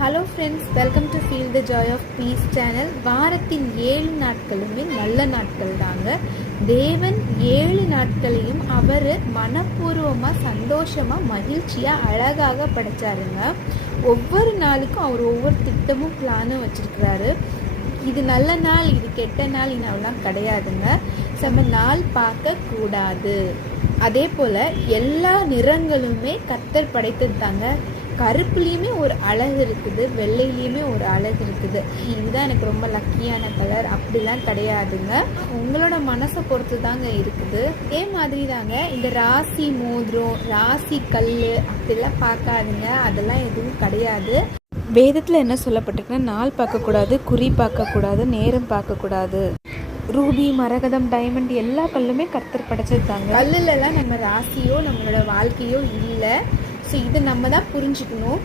Hello friends, welcome to feel the joy of peace channel. வாரத்தின் 7 நாட்களுமே நல்ல நாட்கள் தாங்க. தேவன் 7 நாட்களையும் அவர் மனப்பூர்வமாக, சந்தோஷமாக, மகிழ்ச்சியாக, அழகாக படைச்சாருங்க. ஒவ்வொரு நாளுக்கும் அவர் ஒவ்வொரு திட்டமும் பிளானும் வச்சுருக்கிறாரு. இது நல்ல நாள், இது கெட்ட நாள், இன்னெல்லாம் கிடையாதுங்க. நம்ம நாள் பார்க்கக்கூடாது. அதே போல் எல்லா நிறங்களுமே கர்த்தர் படைத்தது தாங்க. கருப்புலேயுமே ஒரு அழகு இருக்குது, வெள்ளையிலையுமே ஒரு அழகு இருக்குது. இதுதான் எனக்கு ரொம்ப லக்கியான கலர் அப்படிலாம் கிடையாதுங்க. உங்களோட மனசை பொறுத்து தாங்க இருக்குது. அதே மாதிரி தாங்க இந்த ராசி மோதிரம், ராசி கல் அப்படிலாம் பார்க்காதுங்க. அதெல்லாம் எதுவும் கிடையாது. வேதத்தில் என்ன சொல்லப்பட்டிருக்குன்னா, நாள் பார்க்கக்கூடாது, குறி பார்க்கக்கூடாது, நேரம் பார்க்கக்கூடாது. ரூபி, மரகதம், டைமண்ட் எல்லா கல்லுமே கர்த்தர் படைச்சது தாங்க. கல்லுலலாம் நம்ம ராசியோ நம்மளோட வாழ்க்கையோ இல்லை. ஸோ இதை நம்ம தான் புரிஞ்சுக்கணும்.